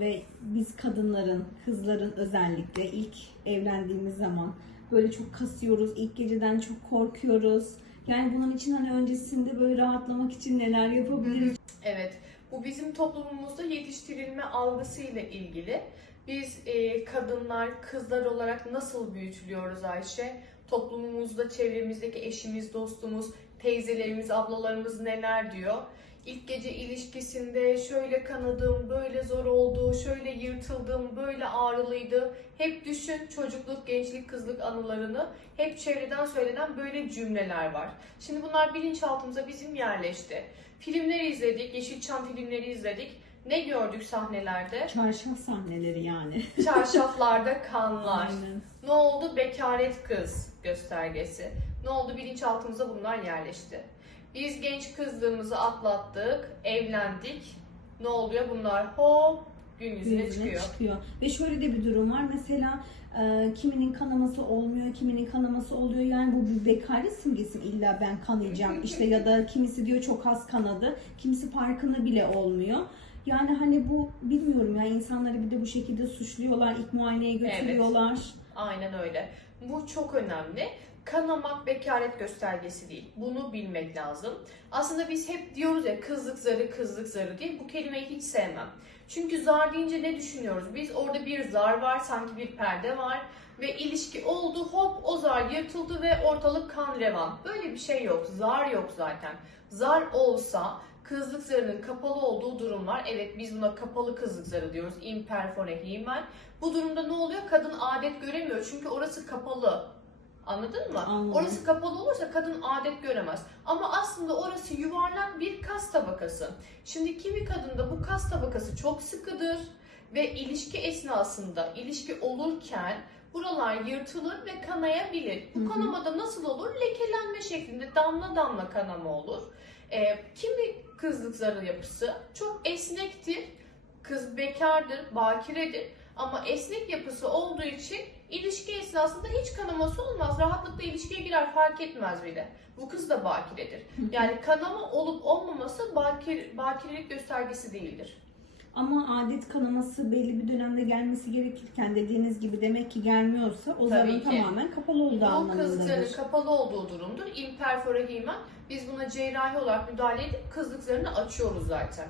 Ve biz kadınların, kızların özellikle ilk evlendiğimiz zaman böyle çok kasıyoruz, ilk geceden çok korkuyoruz. Yani bunun için hani öncesinde böyle rahatlamak için neler yapabiliriz? Evet, bu bizim toplumumuzda yetiştirilme algısıyla ilgili. Biz e, kadınlar, kızlar olarak nasıl büyütülüyoruz Ayşe? Toplumumuzda, çevremizdeki eşimiz, dostumuz, teyzelerimiz, ablalarımız neler diyor? İlk gece ilişkisinde şöyle kanadım, böyle zor oldu, şöyle yırtıldım, böyle ağrılıydı. Hep düşün çocukluk, gençlik, kızlık anılarını. Hep çevreden söylenen böyle cümleler var. Şimdi bunlar bilinçaltımıza bizim yerleşti. Filmleri izledik, Yeşilçam filmleri izledik. Ne gördük sahnelerde? Çarşaf sahneleri yani. Çarşaflarda kanlar. Aynen. Ne oldu? Bekaret kız göstergesi. Ne oldu? Bilinçaltımıza bunlar yerleşti. Biz genç kızlığımızı atlattık, evlendik. Ne oluyor? Bunlar hop gün yüzüne Yüzüne çıkıyor. çıkıyor. Ve şöyle de bir durum var. Mesela e, kiminin kanaması olmuyor, kiminin kanaması oluyor. Yani bu bir bekaret simgesi illa ben kanayacağım. işte ya da kimisi diyor çok az kanadı. Kimisi farkında bile olmuyor. Yani hani bu bilmiyorum ya insanları bir de bu şekilde suçluyorlar. ilk muayeneye götürüyorlar. Aynen öyle. Bu çok önemli. Kanamak bekaret göstergesi değil. Bunu bilmek lazım. Aslında biz hep diyoruz ya kızlık zarı kızlık zarı diye. Bu kelimeyi hiç sevmem. Çünkü zar deyince ne düşünüyoruz? Biz orada bir zar var, sanki bir perde var ve ilişki oldu hop o zar yırtıldı ve ortalık kan revan. Böyle bir şey yok. Zar yok zaten. Zar olsa kızlık zarının kapalı olduğu durumlar. Evet biz buna kapalı kızlık zarı diyoruz. Imperfore himen. Bu durumda ne oluyor? Kadın adet göremiyor. Çünkü orası kapalı. Anladın mı? Anladım. Orası kapalı olursa kadın adet göremez. Ama aslında orası yuvarlak bir kas tabakası. Şimdi kimi kadında bu kas tabakası çok sıkıdır ve ilişki esnasında ilişki olurken buralar yırtılır ve kanayabilir. Bu kanamada nasıl olur? Lekelenme şeklinde damla damla kanama olur. Ee, kimi kızlık zarı yapısı çok esnektir. Kız bekardır, bakiredir. Ama esnek yapısı olduğu için ilişki esnasında hiç kanaması olmaz. Rahatlıkla ilişkiye girer fark etmez bile. Bu kız da bakiredir. Yani kanama olup olmaması bakir, bakirelik göstergesi değildir. Ama adet kanaması belli bir dönemde gelmesi gerekirken dediğiniz gibi demek ki gelmiyorsa o Tabii ki. tamamen kapalı olduğu anlamındadır. kapalı olduğu durumdur. Imperfora himen. Biz buna cerrahi olarak müdahale edip kızlık zarını açıyoruz zaten.